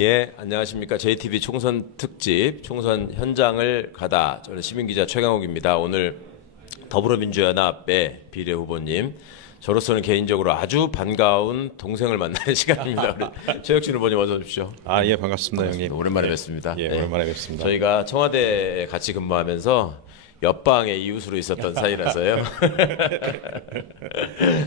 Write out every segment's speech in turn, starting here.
예, 안녕하십니까. JTB 총선 특집, 총선 현장을 가다. 저는 시민기자 최강욱입니다. 오늘 더불어민주연합의 비례후보님, 저로서는 개인적으로 아주 반가운 동생을 만나는 시간입니다. 우리 최혁진 후보님 어서 오십시오. 예, 반갑습니다, 형님. 오랜만에 뵙습니다. 예, 오랜만에 뵙습니다. 저희가 청와대에 같이 근무하면서 옆방의 이웃으로 있었던 사이라서요.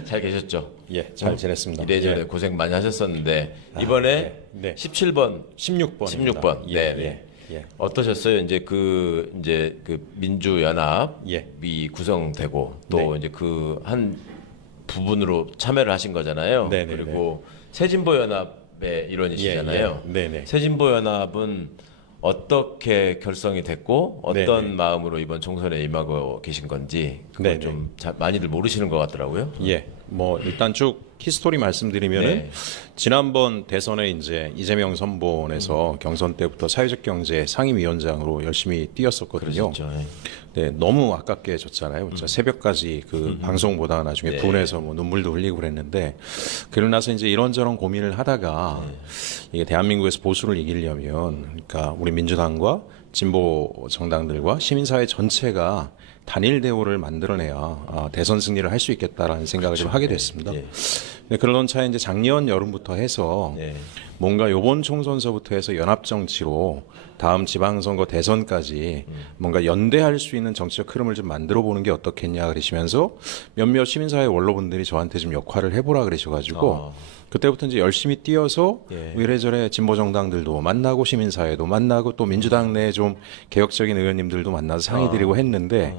잘 계셨죠? 예, 잘 지냈습니다. 이래저래 예. 고생 많이 하셨었는데 이번에 네. 17번, 16번. 16번. 예, 네. 예. 어떠셨어요? 이제 그 민주연합이 예. 구성되고 또 네. 이제 그 한 부분으로 참여를 하신 거잖아요. 네, 네, 그리고 새진보연합의 일원이시잖아요. 예, 예. 네, 네. 새진보연합은 어떻게 결성이 됐고 어떤 네, 네. 마음으로 이번 총선에 임하고 계신 건지 그걸 네, 네. 좀 많이들 모르시는 것 같더라고요. 예. 뭐 일단 쭉 히스토리 말씀드리면은 네. 지난번 대선에 이제 이재명 선본에서 경선 때부터 사회적 경제 상임위원장으로 열심히 뛰었었거든요. 그렇죠. 네, 너무 아깝게 졌잖아요. 진짜 새벽까지 그 방송 보다가 나중에 네. 분해서 뭐 눈물도 흘리고 그랬는데 그러고 나서 이제 이런저런 고민을 하다가 이게 대한민국에서 보수를 이기려면 그러니까 우리 민주당과 진보 정당들과 시민사회 전체가 단일 대우를 만들어내야 대선 승리를 할 수 있겠다라는 생각을 좀 하게 됐습니다. 예. 네, 그러던 차에 이제 작년 여름부터 해서 네. 뭔가 요번 총선서부터 해서 연합 정치로 다음 지방선거 대선까지 뭔가 연대할 수 있는 정치적 흐름을 좀 만들어 보는 게 어떻겠냐 그러시면서 몇몇 시민사회 원로분들이 저한테 좀 역할을 해보라 그러셔가지고 그때부터 이제 열심히 뛰어서 예. 이래저래 진보 정당들도 만나고 시민사회도 만나고 또 민주당 내 좀 개혁적인 의원님들도 만나서 상의드리고 했는데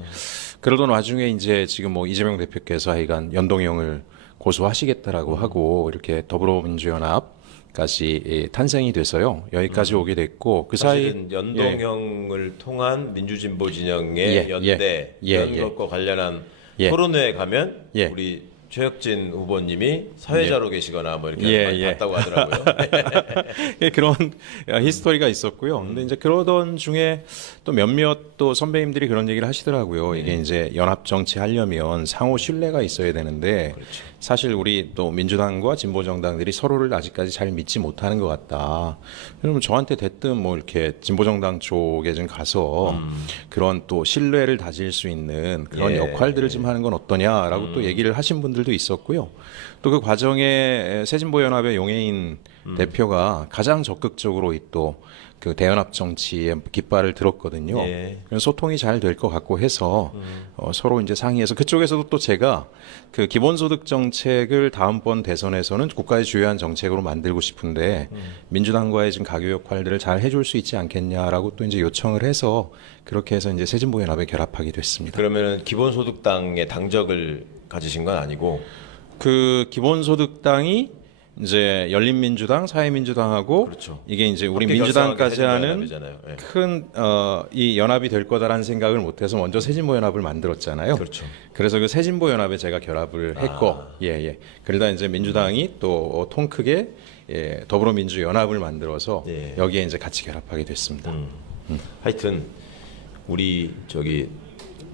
그러던 와중에 이제 지금 뭐 이재명 대표께서 하여간 연동형을 고수하시겠다라고 하고 이렇게 더불어민주연합까지 탄생이 돼서요 여기까지 오게 됐고 그 사이 사실은 연동형을 통한 민주진보 진영의 예, 연대 예, 이런 예. 것과 관련한 예. 토론회에 가면 예. 우리 최혁진 후보님이 사회자로 계시거나 뭐 이렇게 예, 많이 예. 봤다고 하더라고요. 예, 그런 히스토리가 있었고요. 근데 이제 그러던 중에 또 몇몇 또 선배님들이 그런 얘기를 하시더라고요. 이게 이제 연합 정치 하려면 상호 신뢰가 있어야 되는데 사실 우리 또 민주당과 진보 정당들이 서로를 아직까지 잘 믿지 못하는 것 같다. 그러면 저한테 대뜸 뭐 이렇게 진보 정당 쪽에 좀 가서 그런 또 신뢰를 다질 수 있는 그런 예. 역할들을 좀 하는 건 어떠냐라고 또 얘기를 하신 분들도 있었고요. 또 그 과정에 새진보연합의 용해인 대표가 가장 적극적으로 또 그 대연합 정치의 깃발을 들었거든요. 예. 그래서 소통이 잘 될 것 같고 해서 서로 이제 상의해서 그쪽에서도 또 제가 그 기본소득 정책을 다음번 대선에서는 국가의 주요한 정책으로 만들고 싶은데 민주당과의 지금 가교 역할들을 잘 해줄 수 있지 않겠냐라고 또 이제 요청을 해서 그렇게 해서 이제 새진보연합에 결합하게 됐습니다. 그러면은 기본소득당의 당적을 가지신 건 아니고 그 기본소득당이 이제 열린민주당, 사회민주당하고 그렇죠. 이게 이제 우리 함께 민주당까지 결성하게 하는 새진보연합이잖아요. 예. 큰 이 연합이 될 거다라는 생각을 못해서 먼저 새진보연합을 만들었잖아요. 그렇죠. 그래서 그 새진보연합에 제가 결합을 했고, 예. 그러다 이제 민주당이 또 통 크게 더불어민주연합을 만들어서 예. 여기에 이제 같이 결합하게 됐습니다. 하여튼 우리 저기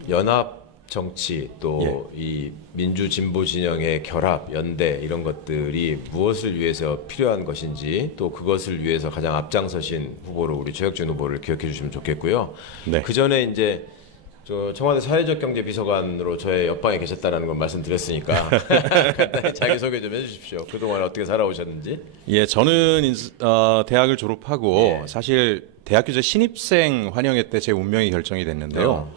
연합 정치 또 예. 이 민주 진보 진영의 결합 연대 이런 것들이 무엇을 위해서 필요한 것인지 또 그것을 위해서 가장 앞장서신 후보로 우리 최혁진 후보를 기억해 주시면 좋겠고요. 네. 그 전에 이제 저 청와대 사회적 경제 비서관으로 저의 옆방에 계셨다는 걸 말씀드렸으니까 간단히 자기 소개 좀 해주십시오. 그동안 어떻게 살아오셨는지. 예, 저는 대학을 졸업하고 예. 사실 대학교 제 신입생 환영회 때 제 운명이 결정이 됐는데요.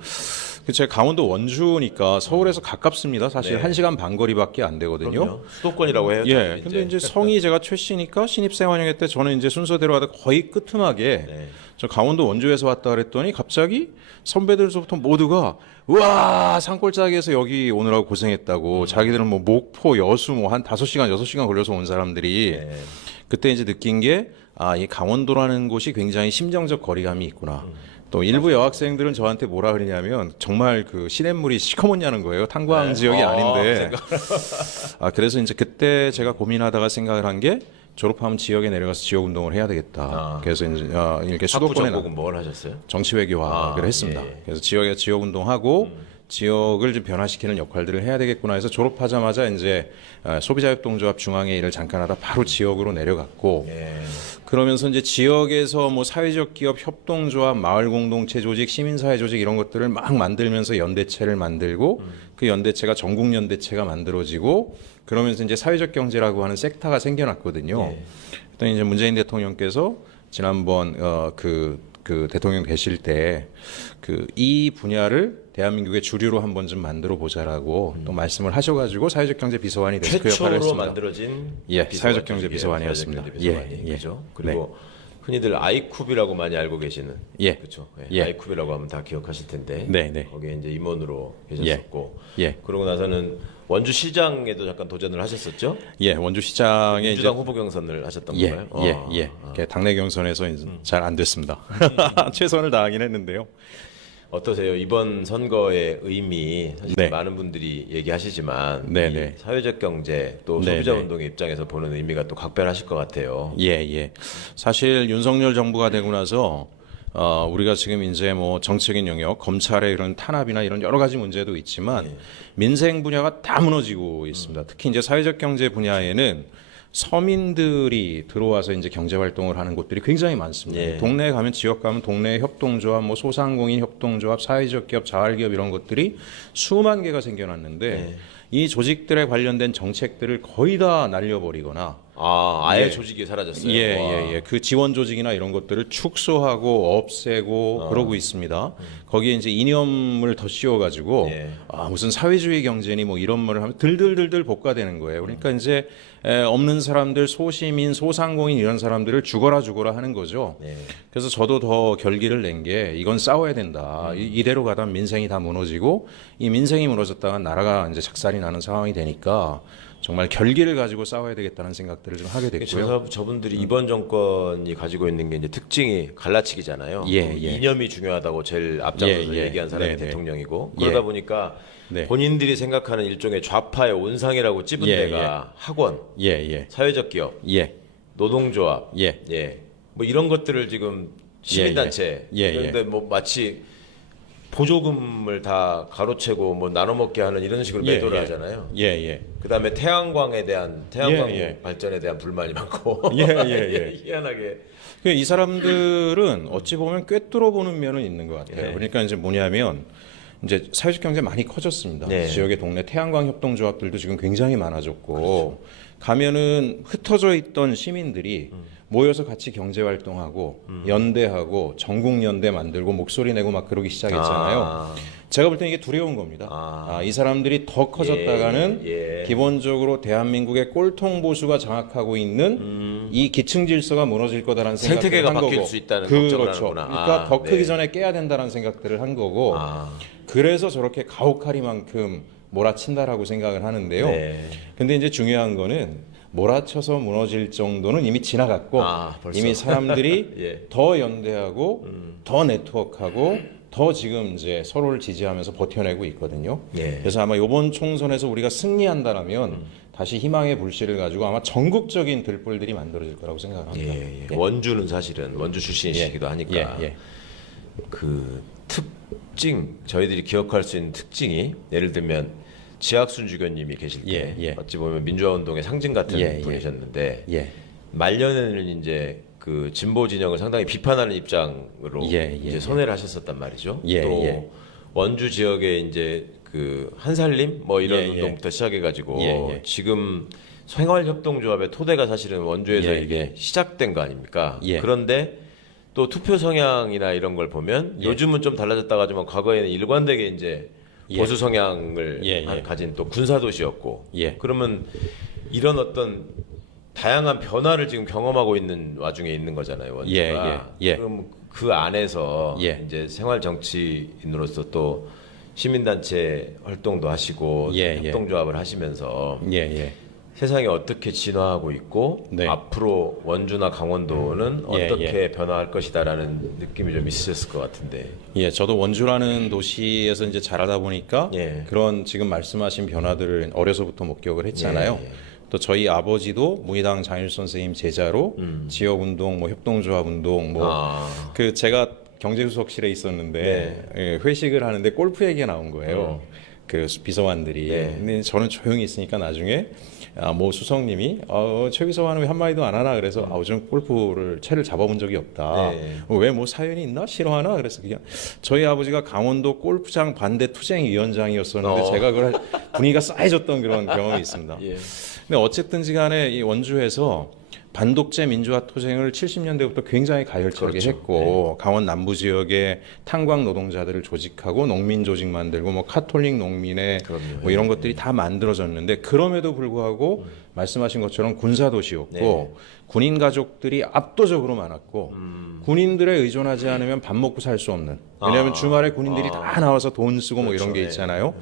제가 강원도 원주니까 서울에서 가깝습니다. 사실 네. 1시간 반 거리밖에 안 되거든요. 그럼요. 수도권이라고 해요. 예. 저는 근데 이제 성이 제가 최씨니까 신입생 환영회 때 저는 이제 순서대로 하다 거의 끄트막에 네. 저 강원도 원주에서 왔다 그랬더니 갑자기 선배들서부터 모두가 우와 산골짜기에서 여기 오느라고 고생했다고 자기들은 뭐 목포 여수 뭐 한 5시간 6시간 걸려서 온 사람들이 네. 그때 이제 느낀 게 이 강원도라는 곳이 굉장히 심정적 거리감이 있구나. 또 일부 여학생들은 저한테 뭐라 그러냐면 정말 그 시냇물이 시커멓냐는 거예요. 탄광 네. 지역이 아닌데. 그래서 이제 그때 제가 고민하다가 생각을 한 게 졸업하면 지역에 내려가서 지역 운동을 해야 되겠다. 그래서 이제 이렇게 학부 수도권에 전공은 뭘 하셨어요? 정치외교학을 했습니다. 예. 그래서 지역에 지역 운동하고 지역을 좀 변화시키는 역할들을 해야 되겠구나 해서 졸업하자마자 이제 소비자협동조합 중앙회 일을 잠깐 하다 바로 지역으로 내려갔고 예. 그러면서 이제 지역에서 뭐 사회적 기업 협동조합, 마을 공동체 조직, 시민사회 조직 이런 것들을 막 만들면서 연대체를 만들고 그 연대체가 전국 연대체가 만들어지고 그러면서 이제 사회적 경제라고 하는 섹터가 생겨났거든요. 예. 그랬더니 이제 문재인 대통령께서 지난번 그 대통령 되실 때 이 분야를 대한민국의 주류로 한번 좀 만들어 보자라고 또 말씀을 하셔가지고 사회적 경제 비서관이 돼서 그 역할을 최초로 했습니다. 만들어진 예, 비서관 사회적 경제 조직이에요. 비서관이었습니다. 사회적 경제 비서관이, 예, 그죠? 그리고 흔히들 아이쿱이라고 많이 알고 계시는 예. 그렇죠. 예. 아이쿱이라고 하면 다 기억하실 텐데 네, 네. 거기에 이제 임원으로 계셨었고 예. 그러고 나서는 원주시장에도 잠깐 도전을 하셨었죠? 예, 원주시장에 민주당 후보 경선을 하셨던 예, 건가요? 예. 당내 경선에서 잘 안 됐습니다. 최선을 다하긴 했는데요. 어떠세요? 이번 선거의 의미 사실 네. 많은 분들이 얘기하시지만 네, 이 네. 사회적 경제 또 네, 소비자 네. 운동의 입장에서 보는 의미가 또 각별하실 것 같아요. 예. 사실 윤석열 정부가 되고 나서 우리가 지금 이제 뭐 정책인 영역, 검찰의 이런 탄압이나 이런 여러 가지 문제도 있지만 민생 분야가 다 무너지고 있습니다. 특히 이제 사회적 경제 분야에는 서민들이 들어와서 이제 경제 활동을 하는 곳들이 굉장히 많습니다. 예. 동네에 가면 지역 가면 동네 협동조합, 뭐 소상공인 협동조합, 사회적 기업, 자활기업 이런 것들이 수만 개가 생겨났는데 이 조직들에 관련된 정책들을 거의 다 날려버리거나 아예 예. 조직이 사라졌어요. 예. 그 지원 조직이나 이런 것들을 축소하고 없애고 그러고 있습니다. 거기에 이제 이념을 더 씌워가지고 예. 무슨 사회주의 경제니 뭐 이런 말을 하면 들들들들 볶아대는 거예요. 그러니까 이제 없는 사람들, 소시민, 소상공인 이런 사람들을 죽어라 하는 거죠. 예. 그래서 저도 더 결기를 낸 게 이건 싸워야 된다. 이대로 가다 민생이 다 무너지고 이 민생이 무너졌다가 나라가 이제 작살이 나는 상황이 되니까 정말 결기를 가지고 싸워야 되겠다는 생각들을 좀 하게 됐고요. 저분들이 이번 정권이 가지고 있는 게 이제 특징이 갈라치기잖아요. 예. 이념이 중요하다고 제일 앞장서서 예. 얘기한 사람이 네. 대통령이고 예. 그러다 보니까 네. 본인들이 생각하는 일종의 좌파의 온상이라고 찝은 예. 데가 학원, 예. 사회적 기업, 예. 노동조합, 예. 뭐 이런 것들을 지금 시민단체 예. 그런데 뭐 마치 보조금을 다 가로채고 뭐 나눠 먹게 하는 이런 식으로 매도를 하잖아요. 예. 그다음에 태양광 예. 발전에 대한 불만이 많고 예. 희한하게 이 사람들은 어찌 보면 꿰뚫어 보는 면은 있는 것 같아요. 예. 그러니까 이제 뭐냐면 이제 사회적 경제 많이 커졌습니다. 네. 지역의 동네 태양광 협동조합들도 지금 굉장히 많아졌고 가면은 흩어져 있던 시민들이 모여서 같이 경제 활동하고 연대하고 전국 연대 만들고 목소리 내고 막 그러기 시작했잖아요. 제가 볼 때는 이게 두려운 겁니다. 이 사람들이 더 커졌다가는 예. 기본적으로 대한민국의 꼴통 보수가 장악하고 있는 이 기층 질서가 무너질 거다라는 생각을 생태계가 한 바뀔 거고. 수 있다는 걱정을 그렇죠. 하는구나. 그러니까 더 크기 네. 전에 깨야 된다는 생각들을 한 거고. 그래서 저렇게 가혹하리만큼 몰아친다라고 생각을 하는데요. 네. 근데 이제 중요한 거는 몰아쳐서 무너질 정도는 이미 지나갔고 벌써? 이미 사람들이 예. 더 연대하고 더 네트워크하고 더 지금 이제 서로를 지지하면서 버텨내고 있거든요. 예. 그래서 아마 이번 총선에서 우리가 승리한다라면 다시 희망의 불씨를 가지고 아마 전국적인 들불들이 만들어질 거라고 생각합니다. 원주는 사실은 원주 출신이시기도 하니까 예. 그 특징 저희들이 기억할 수 있는 특징이 예를 들면 지학순 주교님이 계실 때 예. 어찌 보면 민주화 운동의 상징 같은 예. 분이셨는데 예. 말년에는 이제 그 진보 진영을 상당히 비판하는 입장으로 예. 이제 선회를 하셨었단 말이죠. 예. 또 예. 원주 지역에 이제 그 한살림 뭐 이런 예. 운동부터 시작해가지고 예. 지금 생활협동조합의 토대가 사실은 원주에서 예. 이게 시작된 거 아닙니까? 예. 그런데 또 투표 성향이나 이런 걸 보면 예. 요즘은 좀 달라졌다고 하지만 과거에는 일관되게 이제 예. 보수 성향을 예. 가진 또 군사도시였고 예. 그러면 이런 어떤 다양한 변화를 지금 경험하고 있는 와중에 있는 거잖아요 원주가. 예. 그럼 그 안에서 예. 이제 생활 정치인으로서 또 시민단체 활동도 하시고 예. 협동조합을 하시면서 예. 세상이 어떻게 진화하고 있고 네. 앞으로 원주나 강원도는 예. 어떻게 변화할 것이다라는 느낌이 좀 있으셨을 것 같은데. 예, 저도 원주라는 도시에서 이제 자라다 보니까 예. 그런 지금 말씀하신 변화들을 어려서부터 목격을 했잖아요. 예. 또 저희 아버지도 무의당 장일 선생님 제자로 지역 운동, 뭐 협동조합 운동, 뭐 그 제가 경제수석실에 있었는데 예, 회식을 하는데 골프 얘기가 나온 거예요. 그 비서관들이. 네. 근데 저는 조용히 있으니까 나중에 뭐 수석님이 최 비서관은 왜 한마디도 안 하나 그래서 전 골프를 채를 잡아본 적이 없다. 네. 왜 뭐 사연이 있나 싫어하나 그래서 그냥 저희 아버지가 강원도 골프장 반대 투쟁 위원장이었었는데 제가 그걸 분위기가 싸해졌던 그런 경험이 있습니다. 예. 근데 어쨌든지 간에 이 원주에서 반독재 민주화 투쟁을 70년대부터 굉장히 가열차게 그렇죠. 했고 강원 남부 지역에 탄광 노동자들을 조직하고 농민 조직 만들고 뭐 카톨릭 농민회 그럼요. 뭐 이런 것들이 다 만들어졌는데 그럼에도 불구하고 말씀하신 것처럼 군사 도시였고 군인 가족들이 압도적으로 많았고 군인들에 의존하지 않으면 밥 먹고 살 수 없는 왜냐하면 주말에 군인들이 다 나와서 돈 쓰고 뭐 이런 게 있잖아요.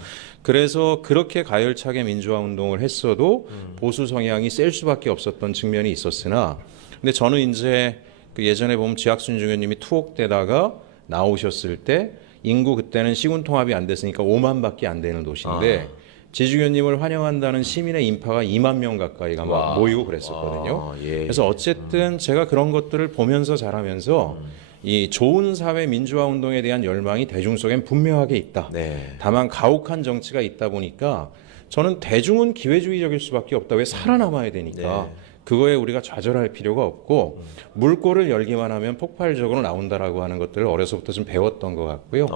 그래서 그렇게 가열차게 민주화 운동을 했어도 보수 성향이 셀 수밖에 없었던 측면이 있었으나 근데 저는 이제 그 예전에 보면 지학순 중교님이 투옥되다가 나오셨을 때 인구 그때는 시군 통합이 안 됐으니까 5만밖에 안 되는 도시인데 지주교님을 환영한다는 시민의 인파가 2만 명 가까이가 막 모이고 그랬었거든요. 그래서 어쨌든 제가 그런 것들을 보면서 자라면서 이 좋은 사회 민주화 운동에 대한 열망이 대중 속엔 분명하게 있다. 네. 다만 가혹한 정치가 있다 보니까 저는 대중은 기회주의적일 수밖에 없다. 왜 살아남아야 되니까. 그거에 우리가 좌절할 필요가 없고 물꼬를 열기만 하면 폭발적으로 나온다라고 하는 것들을 어려서부터 좀 배웠던 것 같고요.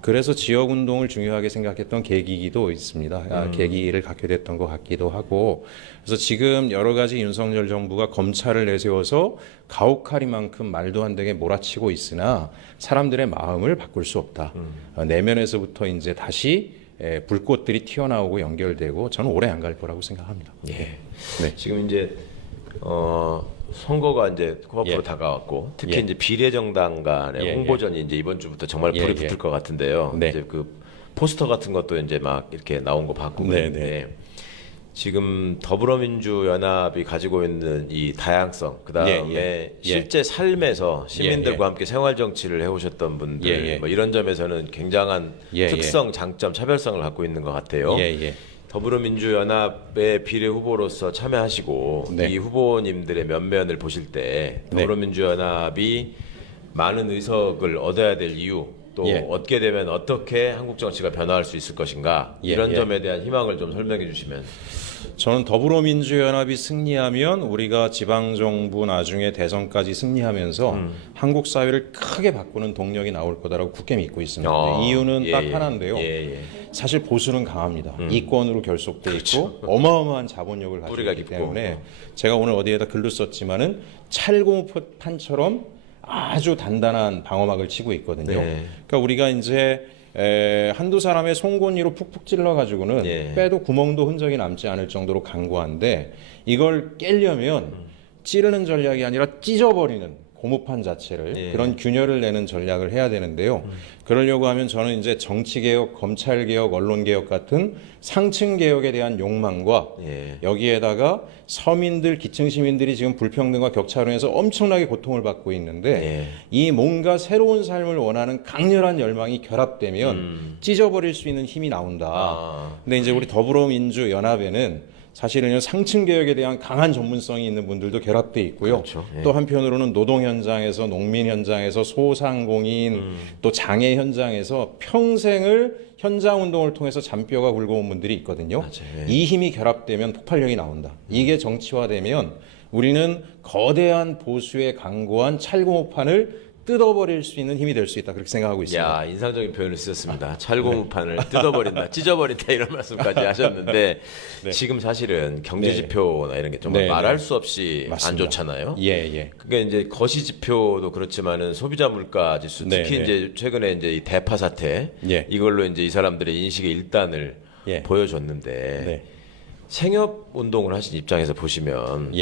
그래서 지역 운동을 중요하게 생각했던 계기도 있습니다. 계기를 갖게 됐던 것 같기도 하고 그래서 지금 여러 가지 윤석열 정부가 검찰을 내세워서 가혹하리만큼 말도 안 되게 몰아치고 있으나 사람들의 마음을 바꿀 수 없다. 내면에서부터 이제 다시 불꽃들이 튀어나오고 연결되고 저는 오래 안 갈 거라고 생각합니다. 예. 네. 지금 이제 선거가 이제 코앞으로 다가왔고 특히 이제 비례정당 간의 홍보전이 이제 이번 주부터 정말 불이 붙을 것 같은데요. 네. 이제 그 포스터 같은 것도 이제 막 이렇게 나온 거 봤고 그런데 지금 더불어민주연합이 가지고 있는 이 다양성, 그 다음에 실제 삶에서 시민들과 함께 생활 정치를 해오셨던 분들, 뭐 이런 점에서는 굉장한 특성, 장점, 차별성을 갖고 있는 것 같아요. 더불어민주연합의 비례 후보로서 참여하시고 이 후보님들의 면면을 보실 때 더불어민주연합이 많은 의석을 얻어야 될 이유, 또 얻게 되면 어떻게 한국 정치가 변화할 수 있을 것인가 이런 점에 대한 희망을 좀 설명해 주시면. 저는 더불어민주연합이 승리하면 우리가 지방정부 나중에 대선까지 승리하면서 한국 사회를 크게 바꾸는 동력이 나올 거다라고 굳게 믿고 있습니다. 이유는 딱 하나인데요. 사실 보수는 강합니다. 이권으로 결속돼 있고 어마어마한 자본력을 가지고 있기 때문에 제가 오늘 어디에다 글도 썼지만은 찰공판처럼 아주 단단한 방어막을 치고 있거든요. 그러니까 우리가 이제 한두 사람의 송곳니로 푹푹 찔러가지고는 빼도 구멍도 흔적이 남지 않을 정도로 강고한데 이걸 깨려면 찌르는 전략이 아니라 찢어버리는 고무판 자체를 그런 균열을 내는 전략을 해야 되는데요. 그러려고 하면 저는 이제 정치개혁, 검찰개혁, 언론개혁 같은 상층개혁에 대한 욕망과 여기에다가 서민들, 기층시민들이 지금 불평등과 격차로 인해서 엄청나게 고통을 받고 있는데 이 뭔가 새로운 삶을 원하는 강렬한 열망이 결합되면 찢어버릴 수 있는 힘이 나온다. 근데 이제 우리 더불어민주연합에는 사실은 상층 개혁에 대한 강한 전문성이 있는 분들도 결합돼 있고요. 또 한편으로는 노동 현장에서, 농민 현장에서, 소상공인, 또 장애 현장에서 평생을 현장 운동을 통해서 잔뼈가 굵어온 분들이 있거든요. 이 힘이 결합되면 폭발력이 나온다. 이게 정치화되면 우리는 거대한 보수의 강고한 찰고무판을 뜯어버릴 수 있는 힘이 될 수 있다. 그렇게 생각하고 있습니다. 야, 인상적인 표현을 쓰셨습니다. 찰고무판을 뜯어버린다, 찢어버린다 이런 말씀까지 하셨는데 지금 사실은 경제 지표나 이런 게 정말 말할 수 없이 안 좋잖아요. 그게 이제 거시 지표도 그렇지만은 소비자 물가 지수, 특히 이제 최근에 이제 이 대파 사태 이걸로 이제 이 사람들의 인식의 일단을 보여줬는데 생협 운동을 하신 입장에서 보시면.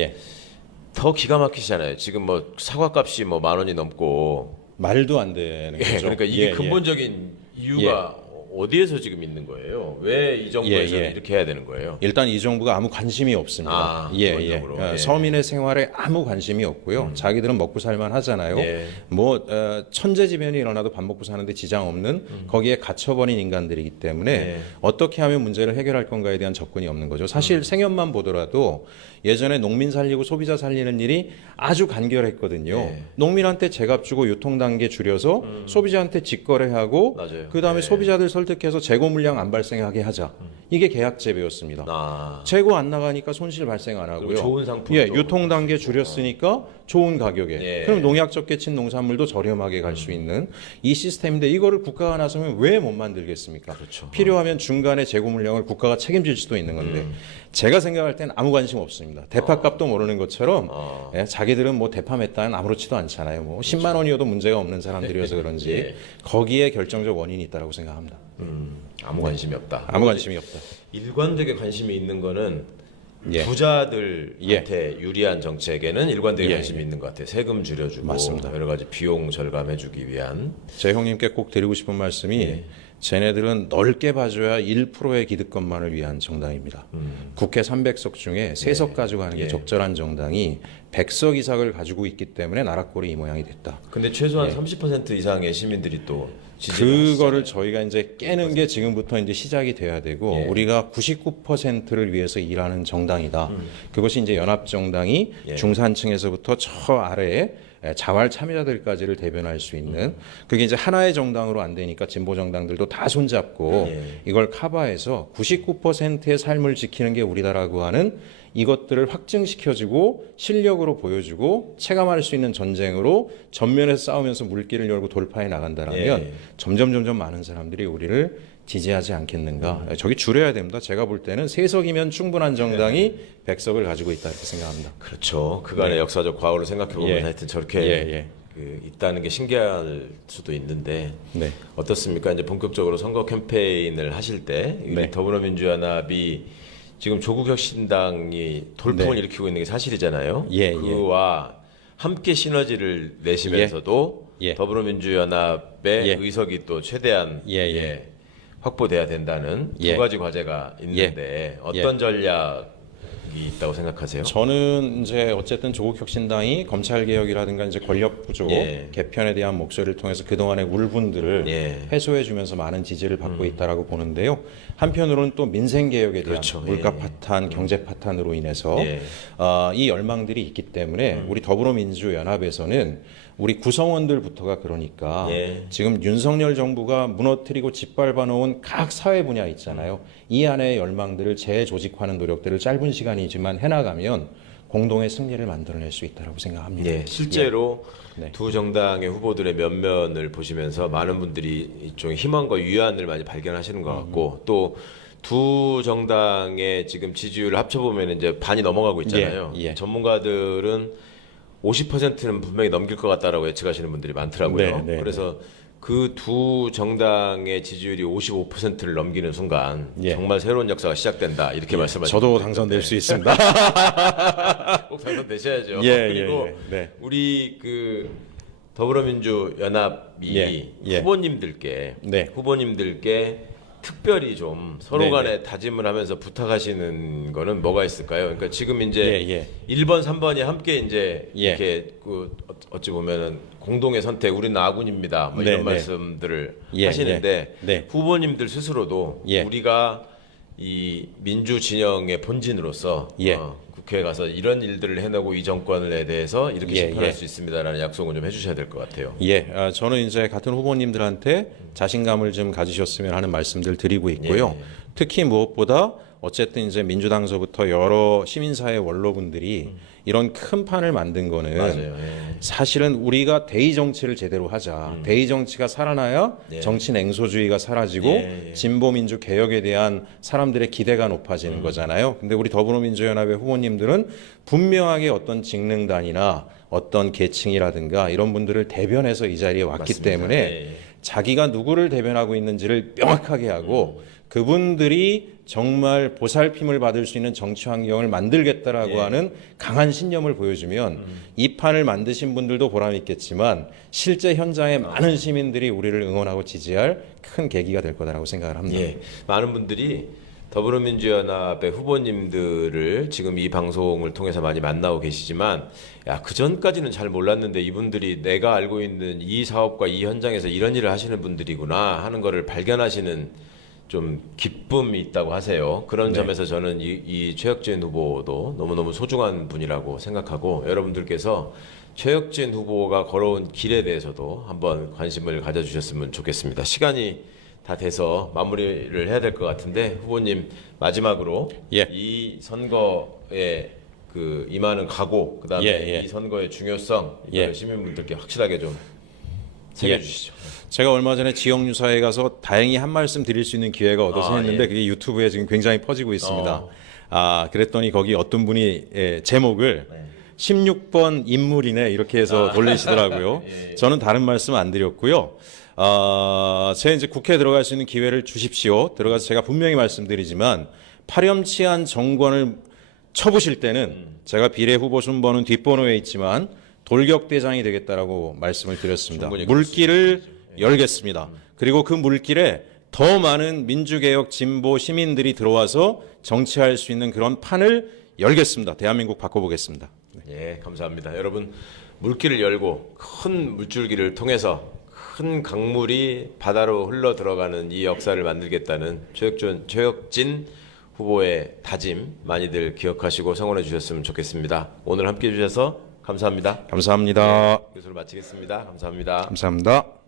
더 기가 막히시잖아요. 지금 뭐 사과값이 뭐 10,000원이 넘고 말도 안 되는 거죠. 그러니까 이게 근본적인 이유가 어디에서 지금 있는 거예요? 왜 이 정부에서 예, 예. 이렇게 해야 되는 거예요? 일단 이 정부가 아무 관심이 없습니다. 아, 기본적으로. 예. 서민의 생활에 아무 관심이 없고요. 자기들은 먹고 살만 하잖아요. 예. 뭐 천재지변이 일어나도 밥 먹고 사는데 지장 없는 거기에 갇혀버린 인간들이기 때문에 예. 어떻게 하면 문제를 해결할 건가에 대한 접근이 없는 거죠. 사실 생연만 보더라도 예전에 농민 살리고 소비자 살리는 일이 아주 간결했거든요. 예. 농민한테 제값 주고 유통단계 줄여서 소비자한테 직거래하고 맞아요. 그다음에 예. 소비자들 설득해서 재고 물량 안 발생하게 하자. 이게 계약제배였습니다. 아, 재고 안 나가니까 손실 발생 안 하고요. 그리고 좋은 상품도 예, 유통 단계 줄였으니까 좋은 가격에. 예. 그럼 농약 적게 친 농산물도 저렴하게 갈 수 있는 이 시스템인데 이거를 국가가 나서면 왜 못 만들겠습니까? 그렇죠. 필요하면 중간에 재고 물량을 국가가 책임질 수도 있는 건데 제가 생각할 때는 아무 관심 없습니다. 대파값도 모르는 것처럼 예, 자기들은 뭐 대파 몇 단 아무렇지도 않잖아요. 뭐 10만 원이어도 문제가 없는 사람들이어서 그런지 예. 거기에 결정적 원인이 있다고 생각합니다. 아무 관심이 없다. 아무 관심이 없다. 일관되게 관심이 있는 거는 예. 부자들한테 유리한 정책에는 일관되게 예. 관심이 있는 것 같아요. 세금 줄여주고 맞습니다. 여러 가지 비용 절감해주기 위한. 제 형님께 꼭 드리고 싶은 말씀이 예. 쟤네들은 넓게 봐줘야 1%의 기득권만을 위한 정당입니다. 국회 300석 중에 3석 가져가는 게 예. 적절한 정당이 100석 이상을 가지고 있기 때문에 나라 꼴이 이 모양이 됐다. 근데 최소한 30% 이상의 시민들이 또 지지를 그거를 저희가 이제 깨는 게 지금부터 이제 시작이 돼야 되고 예. 우리가 99%를 위해서 일하는 정당이다. 그것이 이제 연합정당이 예. 중산층에서부터 저 아래에 자활 참여자들까지를 대변할 수 있는 그게 이제 하나의 정당으로 안 되니까 진보 정당들도 다 손잡고 예. 이걸 커버해서 99%의 삶을 지키는 게 우리다라고 하는 이것들을 확증시켜주고 실력으로 보여주고 체감할 수 있는 전쟁으로 전면에서 싸우면서 물길을 열고 돌파해 나간다라면 예. 점점 많은 사람들이 우리를 지지하지 않겠는가. 저기 줄여야 됩니다. 제가 볼 때는 3석이면 충분한 정당이 100석을 가지고 있다 이렇게 생각합니다. 그렇죠. 그간의 역사적 과거를 생각해 보면 예. 하여튼 저렇게 예. 그 있다는 게 신기할 수도 있는데 네. 어떻습니까? 이제 본격적으로 선거 캠페인을 하실 때 이 네. 더불어민주연합이 지금 조국혁신당이 돌풍을 네. 일으키고 있는 게 사실이잖아요. 예, 그와 함께 시너지를 내시면서도 예. 더불어민주연합의 예. 의석이 또 최대한 예. 확보돼야 된다는 예. 두 가지 과제가 있는데 어떤 전략이 있다고 생각하세요? 저는 이제 어쨌든 조국혁신당이 검찰 개혁이라든가 이제 권력 구조 예. 개편에 대한 목소리를 통해서 그동안의 울분들을 예. 해소해주면서 많은 지지를 받고 있다라고 보는데요. 한편으로는 또 민생 개혁에 대한 그렇죠. 물가 예. 파탄, 경제 파탄으로 인해서 예. 이 열망들이 있기 때문에 우리 더불어민주연합에서는 우리 구성원들부터가 그러니까 예. 지금 윤석열 정부가 무너뜨리고 짓밟아 놓은 각 사회 분야 있잖아요. 이 안의 열망들을 재조직하는 노력들을 짧은 시간이지만 해나가면 공동의 승리를 만들어낼 수 있다고 생각합니다. 예, 실제로 네. 두 정당의 후보들의 면면을 보시면서 많은 분들이 일종의 희망과 위안을 많이 발견하시는 것 같고 또 두 정당의 지금 지지율을 합쳐보면 이제 반이 넘어가고 있잖아요. 예. 전문가들은 50%는 분명히 넘길 것 같다라고 예측하시는 분들이 많더라고요. 네. 그래서 그 두 정당의 지지율이 55%를 넘기는 순간 예. 정말 새로운 역사가 시작된다 이렇게 말씀하시는 저도 분들이 당선될 있는데 수 있습니다. 꼭 당선되셔야죠. 예, 그리고 네. 우리 그 더불어민주연합이 예. 후보님들께 네. 특별히 좀 서로 네, 간에 다짐을 하면서 부탁하시는 거는 뭐가 있을까요? 그러니까 지금 이제 예. 1번, 3번이 함께 이제 예. 이렇게 그 어찌 보면은 공동의 선택, 우리는 아군입니다. 뭐 네, 이런 네. 말씀들을 예, 하시는데 네. 후보님들 스스로도 예. 우리가 이 민주 진영의 본진으로서 예. 국회에 가서 이런 일들을 해내고 이 정권에 대해서 이렇게 예, 심판할 예. 수 있습니다라는 약속을 좀 해주셔야 될 것 같아요. 예, 저는 이제 같은 후보님들한테 자신감을 좀 가지셨으면 하는 말씀들 드리고 있고요. 예. 특히 무엇보다 어쨌든 이제 민주당서부터 여러 시민사회 원로분들이 이런 큰 판을 만든 거는 맞아요. 예. 사실은 우리가 대의 정치를 제대로 하자. 대의 정치가 살아나야 예. 정치 냉소주의가 사라지고 예. 진보 민주 개혁에 대한 사람들의 기대가 높아지는 거잖아요. 근데 우리 더불어민주연합의 후보님들은 분명하게 어떤 직능단이나 어떤 계층이라든가 이런 분들을 대변해서 이 자리에 왔기 맞습니다. 때문에 예. 자기가 누구를 대변하고 있는지를 명확하게 하고 그분들이 정말 보살핌을 받을 수 있는 정치 환경을 만들겠다라고 하는 강한 신념을 보여주면 이 판을 만드신 분들도 보람 있겠지만 실제 현장에 많은 시민들이 우리를 응원하고 지지할 큰 계기가 될 거다라고 생각을 합니다. 예, 많은 분들이 더불어민주연합의 후보님들을 지금 이 방송을 통해서 많이 만나고 계시지만 야, 그 전까지는 잘 몰랐는데 이분들이 내가 알고 있는 이 사업과 이 현장에서 이런 일을 하시는 분들이구나 하는 거를 발견하시는 좀 기쁨이 있다고 하세요. 그런 점에서 저는 이 최혁진 후보도 너무너무 소중한 분이라고 생각하고 여러분들께서 최혁진 후보가 걸어온 길에 대해서도 한번 관심을 가져주셨으면 좋겠습니다. 시간이 다 돼서 마무리를 해야 될 것 같은데 후보님 마지막으로 예. 이 선거에 그 임하는 각오 그다음에 이 선거의 중요성 이걸 시민분들께 확실하게 좀 새겨주시죠. 제가 얼마 전에 지역 유사에 가서 다행히 한 말씀 드릴 수 있는 기회가 얻어서 했는데 그게 유튜브에 지금 굉장히 퍼지고 있습니다. 그랬더니 거기 어떤 분이 제목을 16번 인물이네 이렇게 해서 놀리시더라고요. 저는 다른 말씀 안 드렸고요. 제가 이제 국회에 들어갈 수 있는 기회를 주십시오. 들어가서 제가 분명히 말씀드리지만 파렴치한 정권을 쳐부실 때는 제가 비례 후보 순번은 뒷번호에 있지만 돌격대장이 되겠다라고 말씀을 드렸습니다. 물길을 열겠습니다. 그리고 그 물길에 더 많은 민주개혁 진보 시민들이 들어와서 정치할 수 있는 그런 판을 열겠습니다. 대한민국 바꿔보겠습니다. 예, 감사합니다. 여러분 물길을 열고 큰 물줄기를 통해서 큰 강물이 바다로 흘러 들어가는 이 역사를 만들겠다는 최혁진 후보의 다짐 많이들 기억하시고 성원해 주셨으면 좋겠습니다. 오늘 함께해 주셔서 감사합니다. 감사합니다. 교수를 마치겠습니다. 감사합니다. 감사합니다.